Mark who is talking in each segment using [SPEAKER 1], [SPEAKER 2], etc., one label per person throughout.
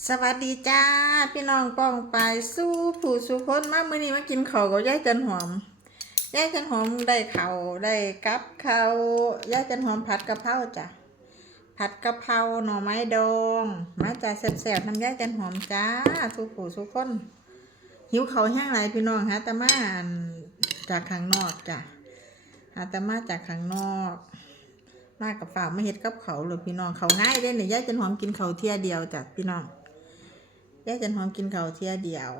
[SPEAKER 1] สวัสดีจ้า พี่น้องป้องไปายสู้ผู้สู้คนมามื้อนี้มากินข้าวกับยายจันหอมยายจันหอมได้ข้าวได้กับข้าวยายจันหอมผัดกะเพราจ้ะผัดกะเพราหน่อไม้ดองมาจ่าแซ่บๆน้ำยายจันหอมจ้าสู้ผู้สู้คนหิวเขาวแห้งไรพี่น้องฮะแต่มาจากข้างนอกจ้ะหาแต่มาจากข้างนอกมากับฝากมาเฮ็ดกับเขาเลยพี่น้องเขาง่ายเด้เนี่ยยายจันหอมกินเขาเที่ยเดียวจ้ะพี่น้อง ยายจันหอมกินข้าเที่ยเดียว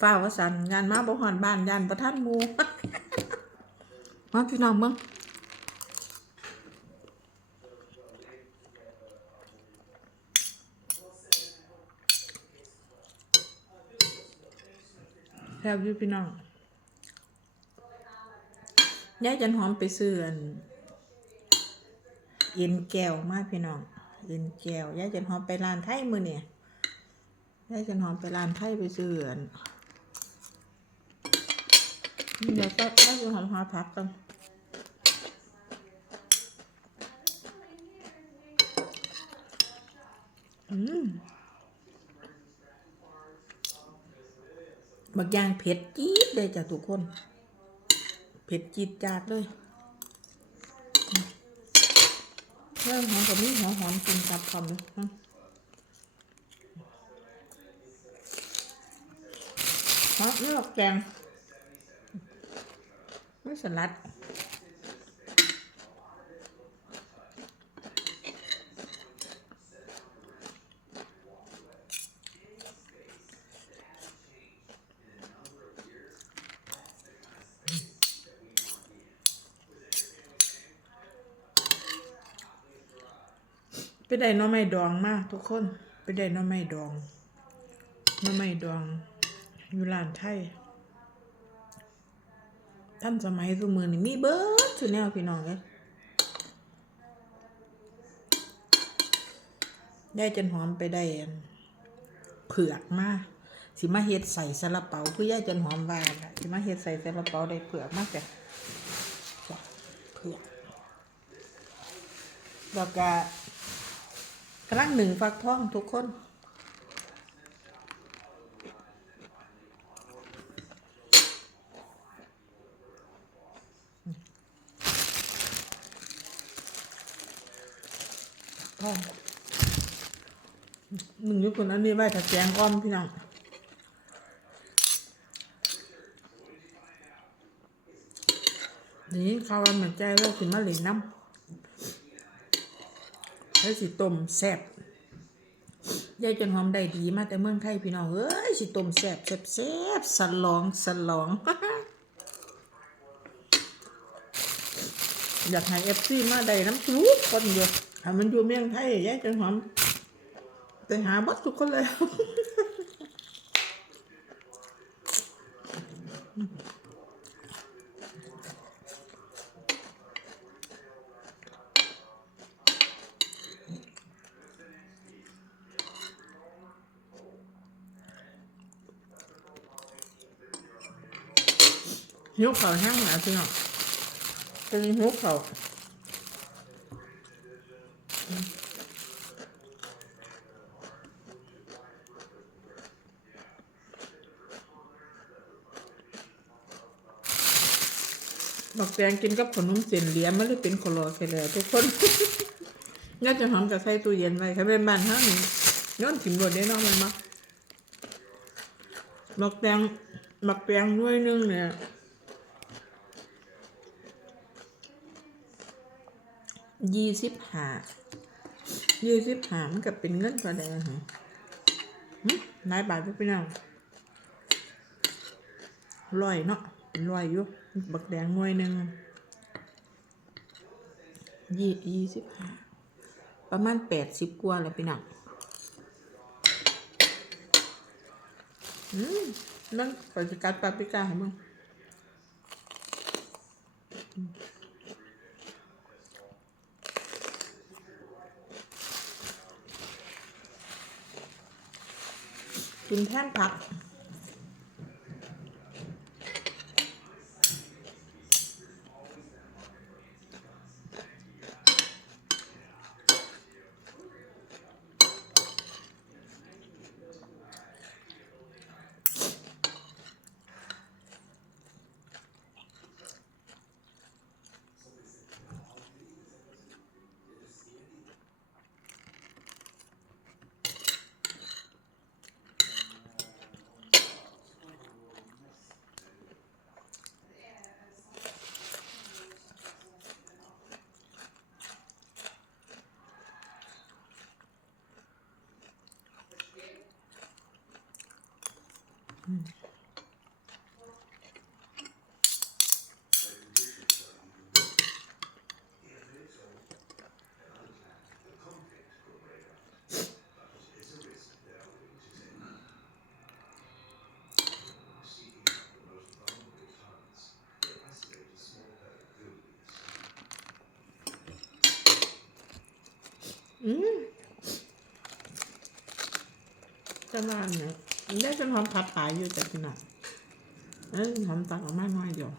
[SPEAKER 1] ฝ้าวสันยานมาบ่หอนบ้านยานประท่านมูมาพี่น้องเบิ่งแซ่บอยู่พี่น้อง ยายจันหอมไปซื้ออันเอ็นแก้วมาพี่น้องเอ็นแก้วยายจันหอมไปร้านไทยมือเนี่ยยายจันหอมไปร้านไทยไปซื้ออันเดี๋ยวก็ยายจันหอมหาผักกันอืมบักย่างเผ็ดจี๊ดเลยจ้ะทุกคน เผ็ดจีดจาดเลยเริ่มหอมกับนี้หัวหอมกินกับคำเลยนะฮะนี่หลอกแกงไม่สลัด ไปได้น้อไม้ดองมากทุกคน ไปได้น้อไม้ดองน้อไม้ดอง อยู่ร้านไทยท่านสมัยสมือนี่มีเบิร์ดสุแนวพี่น้องเลยยายจันหอมไปได้เผือกมากสิมาเฮ็ดใส่ซาลาเปาคือยายจันหอมว่านสิมาเฮ็ดใส่ซาลาเปาได้เผือกมากจ้ะจ้ะเผือกแล้วก็ กำลังหนึ่งฟักทองทุกคนทองหนึ่งยุคนอันนี้ไว้ถ้าแกงอ้อมพี่น้องนี่ข้าวันเหมือนใจแล้วสิมาเหลนน้ำ แล้วสิต้มแซ่บยายจันหอมได้ดีมาแต่เมืองไทยพี่น้องเอ้ยสิต้มแซ่บแซ่บแซ่บสลองสลอง อยากให้เอฟซีมาได้น้ำซุปคนเดียวถ้มันอยู่เมืองไทยยายจันหอมไปหาบัดทุกคนเลย หิวข้าแห้งหนาพี่น้องเป็นหิวข้าบักแตงกินกับขนมเส้นเหลียมมันเลยเป็นคอลอแค่แล้วทุกคนน่าจะหอมกับใส่ตู้เย็นไว้ค่ะเป็นบ้านห้างนี้ย้อนถิ่มรถได้น้องมันมั้บักแตงบักแตงหน่วยนึงเนี่ย ยี่สิบห้ายี่สิบห้ามันก็เป็นเงินก็ได้ฮะหึนายบาทพี่น้องร้อยเนาะเป็นร้อยอยู่บักแดงหน่วยหนึ่งยี่ยี่สิบห้าประมาณแปดสิบกว่าเลยพี่น้องอืมนั่นก็จะกัดปาปริก้าให้มึง กินแท่นผัก
[SPEAKER 2] 嗯。嗯在哪呢。าเนี่ยได้จนหอมผัดปลายอยู่แต่พี่น้องเอ้ยหอมตักออกมาหน่อยเดียว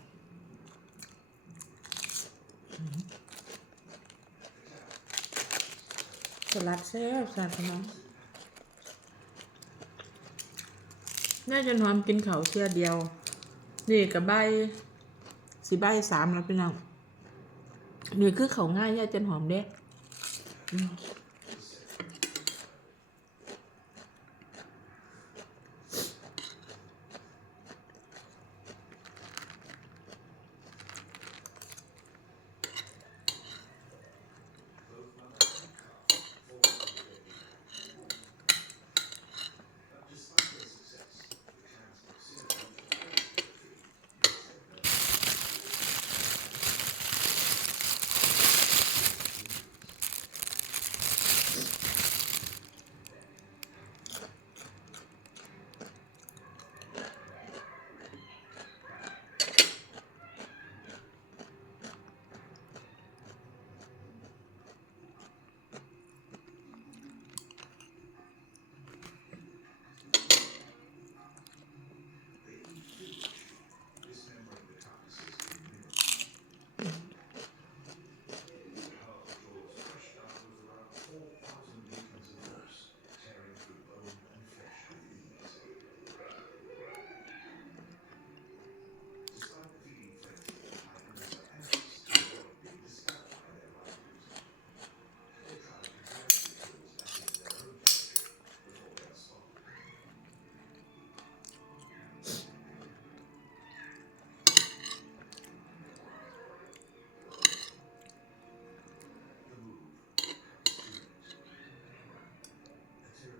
[SPEAKER 2] อืมสลัดแซ่บแซ่บพี่น้องน่าจะนอนกินเขาวเที่ยเดียว นี่กับใบสีใบสามแล้วพี่น้องนี่คือเขาวง่ายย่าจันหอมเด้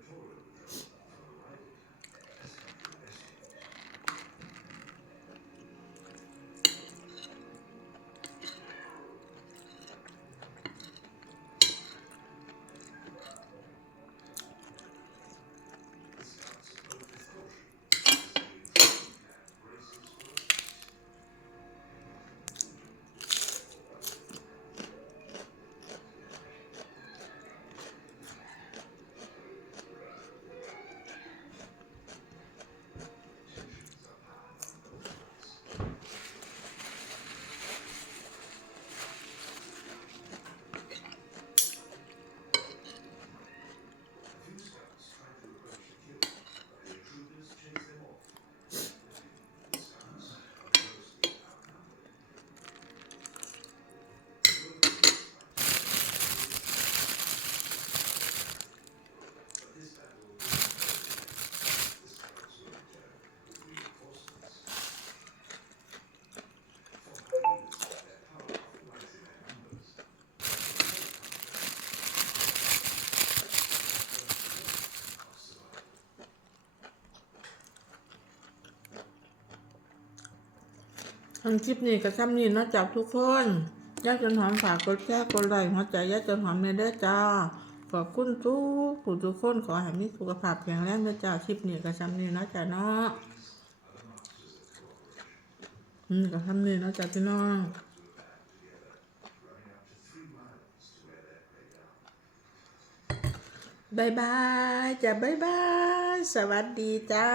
[SPEAKER 2] อื ทางคลิปนี้กับซ้ำนี้นอกจากทุกคนย่าจนหอมฝากกดแชร์กดไลค์หัวใจย่าจนหอมในเด้อจ้า ขอบคุณทุกผู้ทุกคนขอให้มีสุขภาพแข็งแรงเด้อจ้าคลิปนี้กับซ้ำนี้นอกจาเนาะอืมกับซ้ำนี้นอกจาพี่น้องบายบายจ้ะบายบาย สวัสดีจ้า